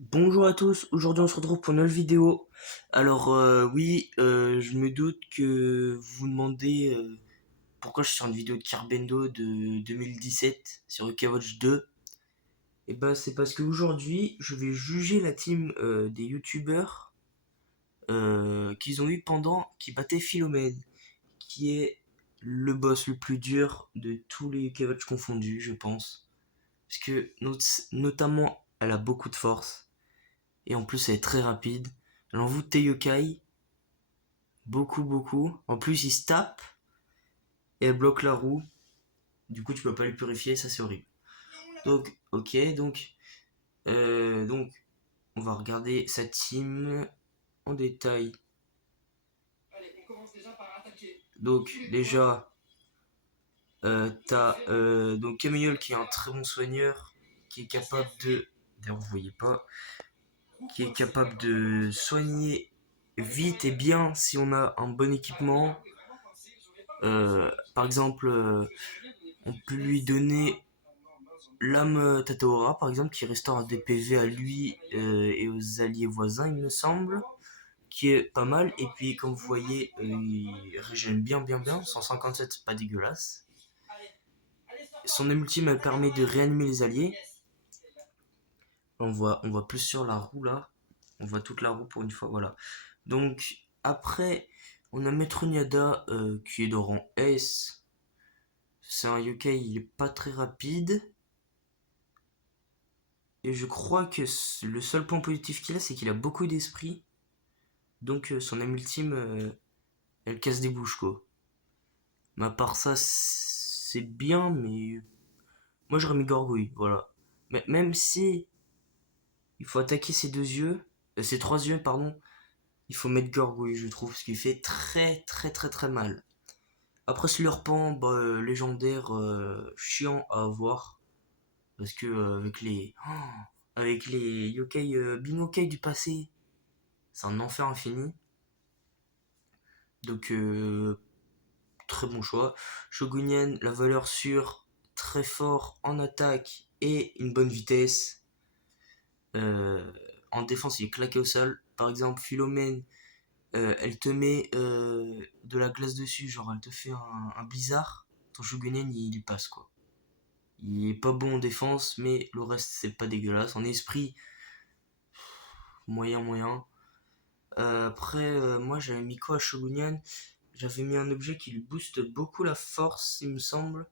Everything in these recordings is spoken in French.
Bonjour à tous, aujourd'hui on se retrouve pour une nouvelle vidéo. Alors oui, je me doute que vous vous demandez pourquoi je suis sur une vidéo de Carbendo de 2017 sur Ukawatch 2. Et ben c'est parce qu'aujourd'hui je vais juger la team des youtubeurs qu'ils ont eu pendant qui battait Philomène, qui est le boss le plus dur de tous les Ukawatch confondus, je pense. Parce que notamment elle a beaucoup de force. Et en plus elle est très rapide. Elle envoûte tes yokai, beaucoup beaucoup. En plus il se tape et elle bloque la roue. Du coup tu peux pas lui purifier, ça c'est horrible. Donc ok, donc on va regarder sa team en détail. Donc déjà t'as donc Camille qui est un très bon soigneur, qui est capable de, d'ailleurs vous voyez pas, qui est capable de soigner vite et bien si on a un bon équipement. Par exemple, on peut lui donner l'âme Tataora, par exemple, qui restaure des PV à lui et aux alliés voisins, il me semble, qui est pas mal. Et puis, comme vous voyez, il régène bien, bien, bien. 157, c'est pas dégueulasse. Son ultime, elle permet de réanimer les alliés. On voit plus sur la roue là. On voit toute la roue pour une fois, voilà. Donc, après, on a Maître Niada qui est de rang S. C'est un yokai, il est pas très rapide. Et je crois que le seul point positif qu'il a, c'est qu'il a beaucoup d'esprit. Donc son âme ultime, elle casse des bouches, quoi. Mais à part ça, c'est bien, mais moi j'aurais mis Gorgouille, voilà. Mais même si il faut attaquer ses deux yeux, ses trois yeux, pardon, il faut mettre Gorgouille, je trouve, parce qu'il fait très très très très mal. Après Slurpan, bah, légendaire, chiant à avoir, parce que avec les yokai Binokai du passé, c'est un enfer infini. Donc très bon choix. Shogunyan, la valeur sûre, très fort en attaque et une bonne vitesse. Euh, En défense, il est claqué au sol. Par exemple, Philomène, elle te met de la glace dessus, genre elle te fait un blizzard. Ton Shogunyan, il passe quoi. Il est pas bon en défense, mais le reste, c'est pas dégueulasse. En esprit, moyen, moyen. Après, moi, j'avais mis quoi à Shogunyan? J'avais mis un objet qui lui booste beaucoup la force, il me semble.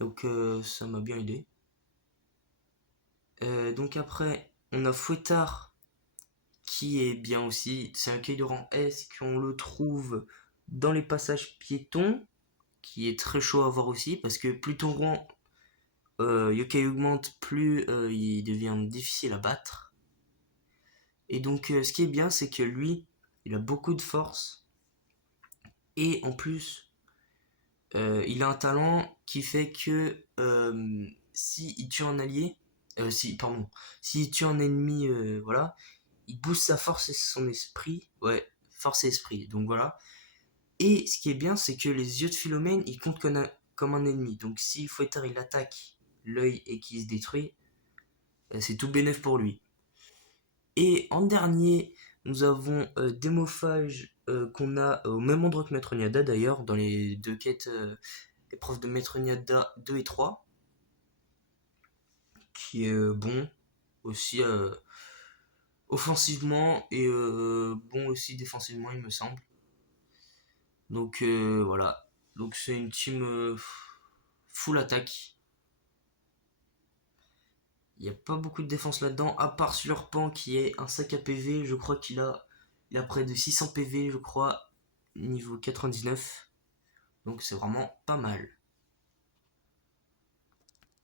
Donc ça m'a bien aidé. Donc après, on a Fouettard qui est bien aussi. C'est un quai de rang S qu'on le trouve dans les passages piétons, qui est très chaud à voir aussi, parce que plus ton rang yokai augmente, plus il devient difficile à battre. Et donc ce qui est bien, c'est que lui, il a beaucoup de force, et en plus, il a un talent qui fait que si il tue un allié, si pardon, s'il tue un ennemi, voilà, il booste sa force et son esprit, ouais, force et esprit. Donc voilà. Et ce qui est bien, c'est que les yeux de Philomène, ils comptent comme un ennemi. Donc si Fouettard il attaque l'œil et qu'il se détruit, c'est tout bénef pour lui. Et en dernier, nous avons Démophage qu'on a au même endroit que Maître Niada d'ailleurs, dans les deux quêtes épreuves de Maître Niada 2 et 3, qui est bon aussi offensivement et bon aussi défensivement, il me semble. Donc voilà. Donc c'est une team full attaque. Il n'y a pas beaucoup de défense là-dedans, à part Slurpan qui est un sac à PV. Je crois il a près de 600 PV, je crois, niveau 99. Donc c'est vraiment pas mal.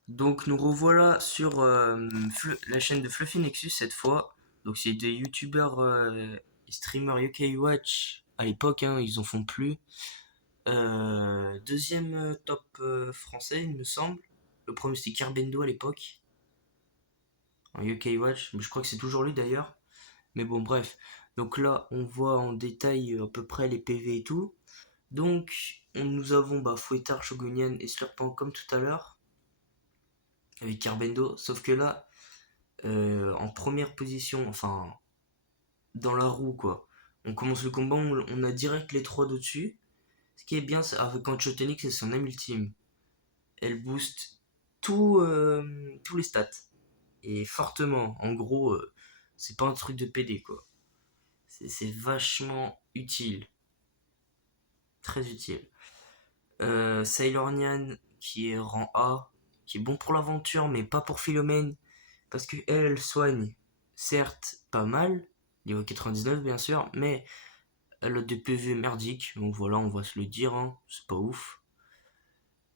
Donc nous revoilà sur la chaîne de Fluffy Nexus cette fois. Donc c'est des youtubeurs et streamers UK Watch à l'époque, hein, ils en font plus. Deuxième top français, il me semble. Le premier c'était Carbendo à l'époque, en UK Watch, mais je crois que c'est toujours lui d'ailleurs. Mais bon, bref. Donc là, on voit en détail à peu près les PV et tout. Donc, nous avons bah, Fouettard, Shogunyan et Slurpan comme tout à l'heure, avec Carbendo. Sauf que là, en première position, enfin dans la roue quoi. On commence le combat, on a direct les trois dessus. Ce qui est bien avec Anchotonic, c'est son âme ultime. Elle booste tous les stats. Et fortement. En gros, c'est pas un truc de PD quoi. C'est vachement utile. Très utile. Sailor Nyan qui est rang A, qui est bon pour l'aventure, mais pas pour Philomène. Parce que elle soigne, certes, pas mal, niveau 99 bien sûr, mais elle a des PV merdiques, donc voilà, on va se le dire, hein, c'est pas ouf.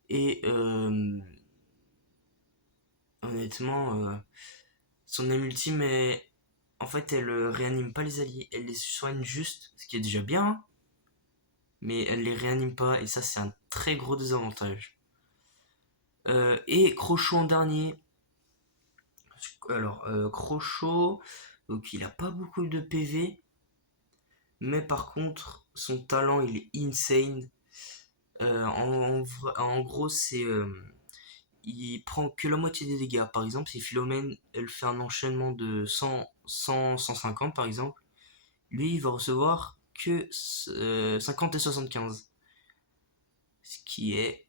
Et honnêtement, son aim ultime est. En fait, elle réanime pas les alliés, elle les soigne juste, ce qui est déjà bien, hein, mais elle les réanime pas, et ça, c'est un très gros désavantage. Et Crochot en dernier. Alors, Crochot, donc il a pas beaucoup de PV, mais par contre, son talent il est insane. En gros, c'est. Il prend que la moitié des dégâts. Par exemple, si Philomène elle fait un enchaînement de 100, 100, 150 par exemple, lui il va recevoir que 50 et 75. Ce qui est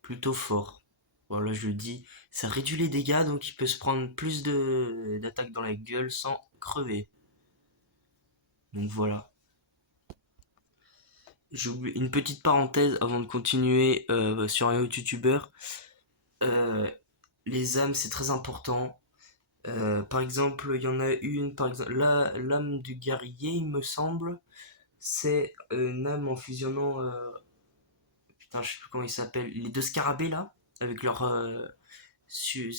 plutôt fort. Voilà, je le dis, ça réduit les dégâts donc il peut se prendre plus d'attaques dans la gueule sans crever. Donc voilà. J'oublie une petite parenthèse avant de continuer sur un autre youtubeur. Euh, les âmes, c'est très important. Par exemple, il y en a une, par exemple, l'âme du guerrier, il me semble, c'est une âme en fusionnant, putain, je sais plus comment il s'appelle, les deux scarabées là, avec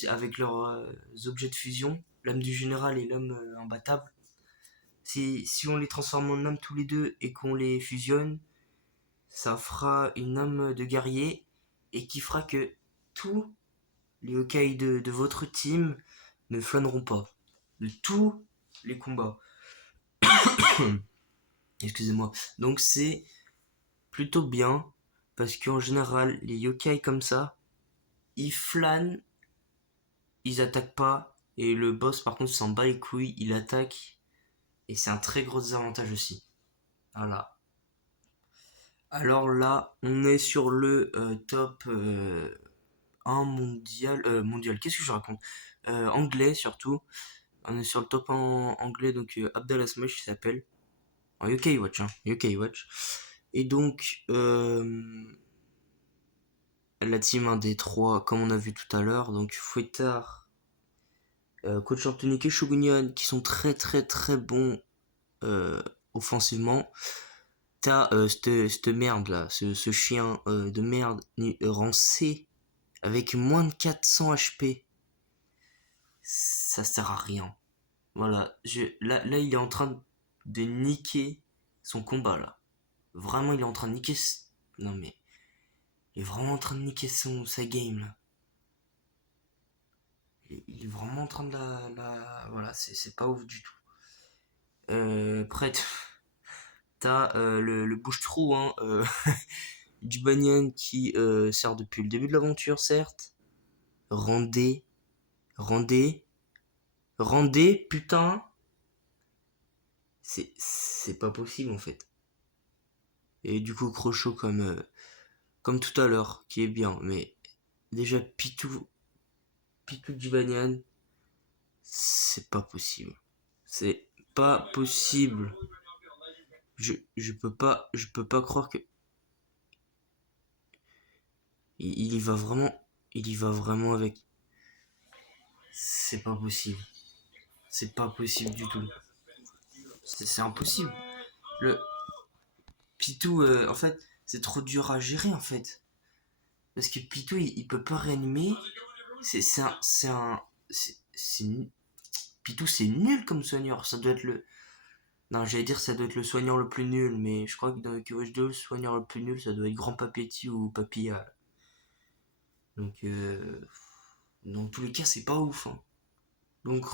avec leurs objets de fusion, l'âme du général et l'âme imbattable. Si on les transforme en âme tous les deux et qu'on les fusionne, ça fera une âme de guerrier et qui fera que tous les Hokage de votre team ne flâneront pas. De tous les combats. Excusez-moi. Donc c'est plutôt bien parce qu'en général, les yokai comme ça, ils flânent, ils attaquent pas et le boss par contre s'en bat les couilles, il attaque et c'est un très gros désavantage aussi. Voilà. Alors là, on est sur le top 1 mondial. Mondial, qu'est-ce que je raconte Anglais surtout. On est sur le top 1 anglais, donc Abdallah Smash il s'appelle. En UK Watch, hein. UK Watch. Et donc, la team 1 des 3, comme on a vu tout à l'heure, donc Fouettard, Coach Anthony et Shogunyan, qui sont très très très bons offensivement. T'as cette merde là, ce chien de merde rang C avec moins de 400 HP. Ça sert à rien. Voilà, là il est en train de niquer son combat là. Vraiment il est en train de niquer. Non mais, il est vraiment en train de niquer sa game là. Il est vraiment en train de voilà, c'est pas ouf du tout. Après, t'as le bouche-trou, hein, du Banyan qui sert depuis le début de l'aventure, certes. Rendez, rendez, rendez, putain. C'est pas possible en fait. Et du coup, Crochot comme tout à l'heure, qui est bien. Mais déjà, Pitou du Banyan, c'est pas possible. C'est pas possible. Je peux pas croire que il y va vraiment, il y va vraiment avec. C'est pas possible. C'est pas possible du tout. C'est impossible. Le Pitou, en fait, c'est trop dur à gérer en fait. Parce que Pitou, il peut pas réanimer. C'est un, c'est Pitou, c'est nul comme soigneur. Ça doit être le. Non, j'allais dire ça doit être le soigneur le plus nul, mais je crois que dans KOH 2, le soigneur le plus nul, ça doit être Grand Papietti ou Papilla. Donc, dans tous les cas, c'est pas ouf, hein. Donc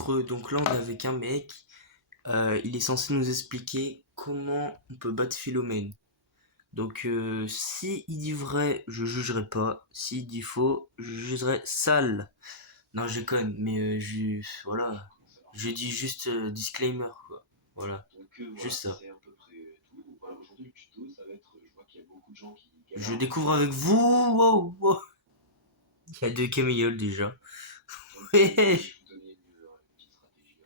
là, on est avec un mec. Il est censé nous expliquer comment on peut battre Philomène. Donc, si il dit vrai, je jugerai pas. S'il dit faux, je jugerai sale. Non, je déconne, mais voilà. Je dis juste disclaimer, quoi. Voilà, Donc voilà, juste ça. c'est à peu près tout. Voilà, aujourd'hui le tuto, ça va être, je vois qu'il y a beaucoup de gens qui Je galèrent un peu découvre avec avec ça. vous. Wow, wow. Il y a deux camélioles déjà. Donc voilà, je Ouais. vais vous donner une petite stratégie,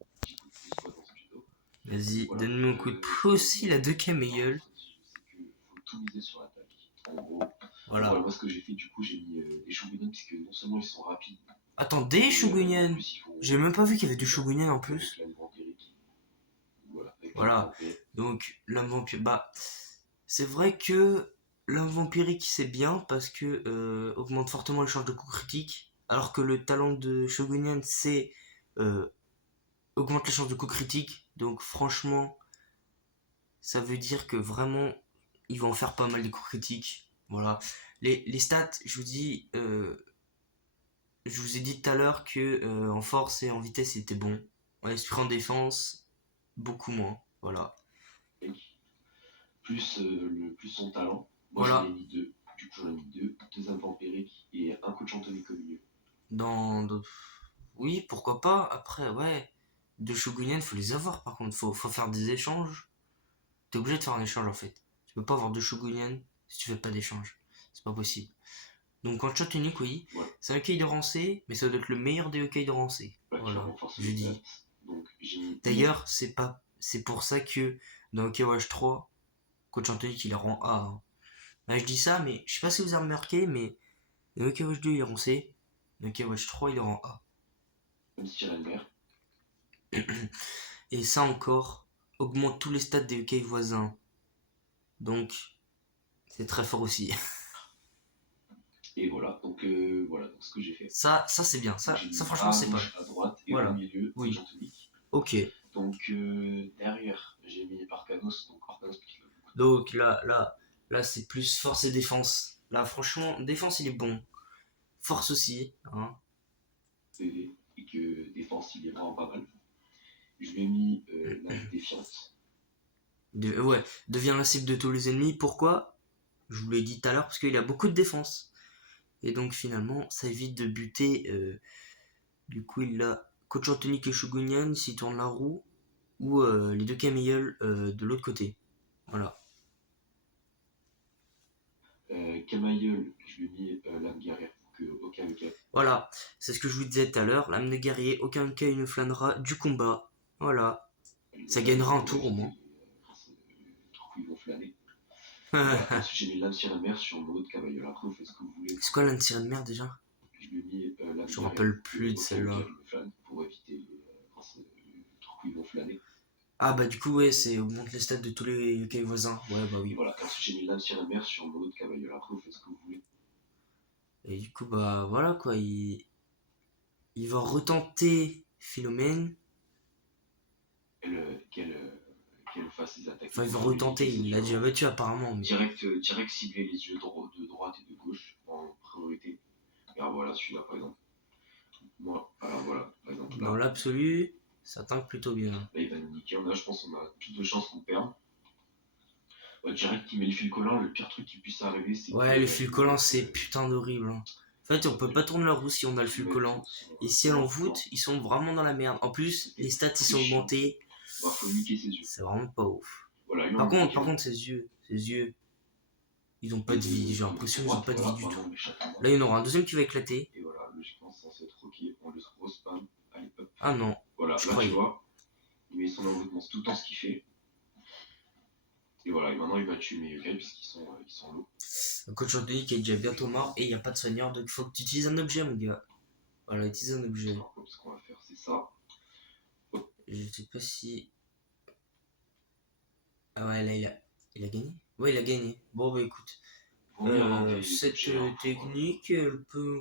un petit coup de pouce quoi, dans ce tuto. Donc Vas-y, voilà, donne-nous un coup de pouce. aujourd'hui, Il a deux alors, la camélioles. stratégie, c'est qu'il faut tout miser sur l'attaque. En gros, donc voilà, Voilà. moi ce que j'ai fait, du coup, j'ai mis des Shogunens, puisque non seulement ils sont rapides, Attends, des et en Shogunyan. plus ils font J'ai même pas vu qu'il y avait deux des dégâts. Shogunyan en Donc avec plus. l'âme vampirique, voilà, avec l'âme Voilà. vampirique, Donc, l'âme vampire. Bah, c'est vrai que l'âme vampirique c'est bien parce que augmente fortement les chances de coup critique. Alors que le talent de Shogunyan c'est euh, augmente les chances de coup critique. Donc, franchement, ça veut dire que vraiment, il va en faire pas mal des coups critiques. Voilà. Les stats, je vous ai dit tout à l'heure que en force et en vitesse, il était bon. En esprit en défense, beaucoup moins. Voilà. plus son talent. Moi j'en ai Voilà. mis deux, du coup j'en ai mis deux âmes vampiriques et un coach Anthony au milieu. Dans. Oui, pourquoi pas. Après, ouais. De Shogunyan, faut les avoir par contre. Faut faire des échanges. T'es obligé de faire un échange en fait. Tu peux pas avoir deux Shogunyan si tu fais pas d'échange. C'est pas possible. Donc en shot unique, oui. Voilà, C'est un Kei de Rancé, mais ça doit être le meilleur des Kei de Rancé. voilà, qui va Voilà. renforcer Je les stats. dis. Donc j'ai mis une. D'ailleurs, c'est pour ça que dans KOH 3, Coach Anthony il est rang A, hein. Là, je dis ça, mais je sais pas si vous avez remarqué, mais dans KOH 2 il est rang C, dans KOH 3 il est rang A. Même Styrenmer. Et ça encore augmente tous les stats des UK voisins. Donc c'est très fort aussi. Et voilà donc ce que j'ai fait. Ça c'est bien. Donc Ça, j'ai ça mis franchement à c'est pas. gauche, à droite et au Voilà. milieu coach Oui. Anthony. Ok. Donc derrière j'ai mis Arcanos, donc Arcanos qui va beaucoup de Donc là c'est plus force et défense. Là franchement, défense il est bon. Force aussi. Hein. PV et que défense il est vraiment pas mal. Je lui ai mis la défiance. Ouais, devient la cible de tous les ennemis. Pourquoi? Je vous l'ai dit tout à l'heure, parce qu'il a beaucoup de défense. Et donc finalement, ça évite de buter. Du coup, il a Coach Anthony et Shogunyan s'il tourne la roue, ou les deux Camilleul de l'autre côté. Voilà. Camailleul, je lui ai mis l'âme guerrière pour que aucun cas. Voilà, c'est ce que je vous disais tout à l'heure. L'âme de guerrier, aucun cas il ne flânera du combat. Voilà. Les Ça attaques gagnera un pour tour au éviter moins. les trucs où ils vont flâner. Voilà, ensuite j'ai mis l'âme sirène sur le mode camailleul. Après vous faites ce que vous voulez. C'est quoi l'âme sirène mère déjà? Je lui ai mis l'âme Je me guerrière rappelle pour que plus de aucun cas celle-là. il ne flâne pour éviter les trucs où ils vont flâner. Ah bah du coup ouais, c'est augmente les stats de tous les UK voisins. Ouais bah Et oui. voilà, ensuite j'ai mis l'âme sirène sur le mode camailleul. Après vous faites ce que vous voulez. Et du coup bah voilà quoi, il va retenter Philomène. Qu'elle fasse des attaques Enfin il va pour éviter retenter, ses il l'a yeux. déjà battu apparemment mais. Direct cibler les yeux de droite et de gauche en priorité. Et alors voilà, celui-là par exemple. Moi, alors voilà, par exemple Dans là, l'absolu, ça tank plutôt bien. là il va nous niquer. Là, je pense qu'on a plus de chances qu'on perde. Ouais, direct qu'il met le fil collant, le pire truc qui puisse arriver, c'est que Ouais, le fil collant, c'est putain d'horrible, hein. En fait, on peut pas tourner la roue si on a le fil collant. Et si elle en voûte, ils sont vraiment dans la merde. En plus, les stats ils sont augmentés. Bah, faut niquer ses yeux. C'est vraiment pas ouf. Voilà, il en Par manque contre, par un. contre, ses yeux, ils ont pas de vie. J'ai l'impression qu'ils ont pas de vie du tout. Là, Là, il y en aura un deuxième qui va éclater. et voilà, logiquement, c'est censé être ok. On le spam. Allez, hop. Ah non, Voilà, je là, tu croyais. vois, il met son envoûtement tout le temps ce qu'il fait. Et voilà, et maintenant, il va tuer mes yokai puisqu'ils sont low. Un coach Anthony qui est déjà bientôt mort et il n'y a pas de soigneur, donc il faut que tu utilises un objet, mon gars. Voilà, utilise un objet. Alors, ce qu'on va faire, c'est ça. Je sais pas si. Ah ouais, là, il a gagné? Ouais, il a gagné. Bon, bah écoute. Cette technique, elle peut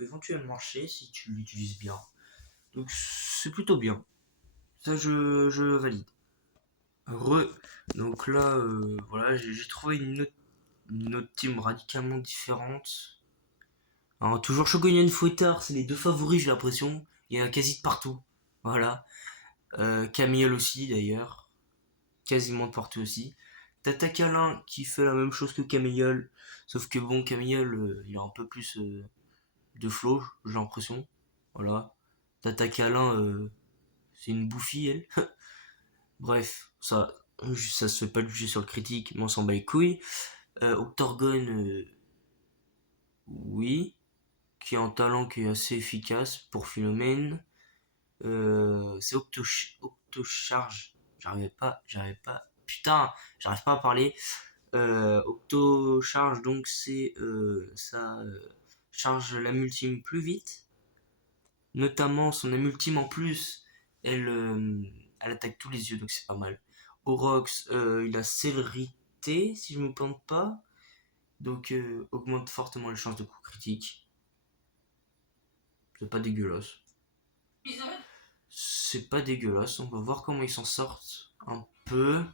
éventuellement marcher si tu l'utilises bien. Donc c'est plutôt bien. Ça, je valide. Donc là, voilà, j'ai trouvé une autre team radicalement différente. Alors, toujours Shogun Fouettard, c'est les deux favoris, j'ai l'impression. Il y en a quasi de partout. Voilà. Camille aussi, d'ailleurs. Quasiment de partout aussi. T'as Takalin qui fait la même chose que Camilleul, sauf que bon, Camilleul, il a un peu plus de flow, j'ai l'impression. Voilà. D'attaque Alain, c'est une bouffie, elle. Bref, ça se fait pas juger sur le critique, mais on s'en bat les couilles. Octorgon, oui, qui a un talent qui est assez efficace pour Philomène. C'est Octocharge. Putain, j'arrive pas à parler. Octocharge, donc ça charge la multime plus vite. Notamment son ultime en plus, elle, euh, elle attaque tous les yeux, donc c'est pas mal. Orox, il a célérité, si je me plante pas. Donc augmente fortement les chances de coup critique. C'est pas dégueulasse. C'est pas dégueulasse, on va voir comment ils s'en sortent un peu.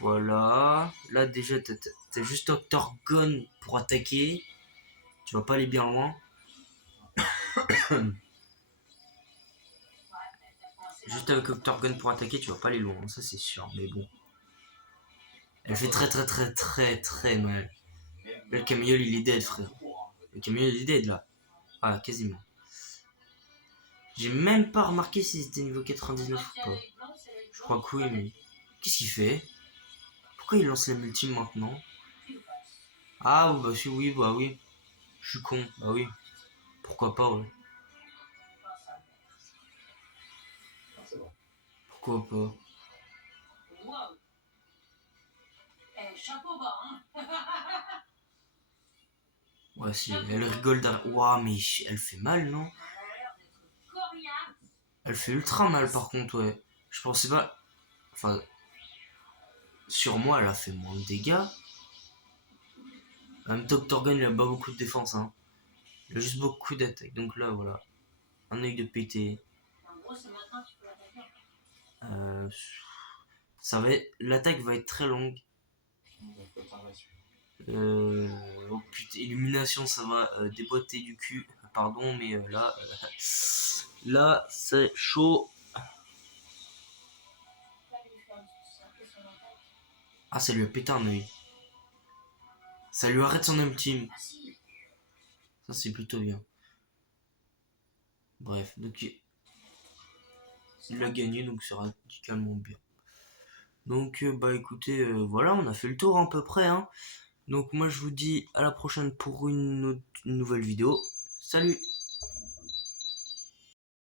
Voilà. Là déjà t'as juste Octorgon pour attaquer. Tu vas pas aller bien loin. Juste avec Octorgon pour attaquer, tu vas pas aller loin, ça c'est sûr, mais bon. Elle fait très très très très très mal. Le camion il est dead, frère. Le camion il est dead là. Ah, quasiment. J'ai même pas remarqué si c'était niveau 99 ou pas. Je crois que oui, mais. Qu'est-ce qu'il fait? Pourquoi il lance la multi maintenant? Ah, bah si, oui, bah oui. Je suis con, bah oui. Pourquoi pas, ouais. Pourquoi pas? Ouais, si, elle rigole derrière. Ouah, mais elle fait mal, non? Elle fait ultra mal, par contre, ouais. Je pensais pas. Enfin, sur moi, elle a fait moins de dégâts. En même temps que Torgon, il a pas beaucoup de défense, hein. Il a juste beaucoup d'attaque. Donc là, voilà. Un œil de pété. Euh, L'attaque va être très longue. Oh putain, illumination, ça va déboîter du cul. Pardon, mais là, c'est chaud. Ah, ça lui a pété un œil. Ça lui arrête son ultime. Ça, c'est plutôt bien. Bref, donc il a gagné, donc c'est radicalement bien. Donc, bah écoutez, voilà, on a fait le tour à peu près, hein. Donc moi je vous dis à la prochaine pour une nouvelle vidéo. Salut!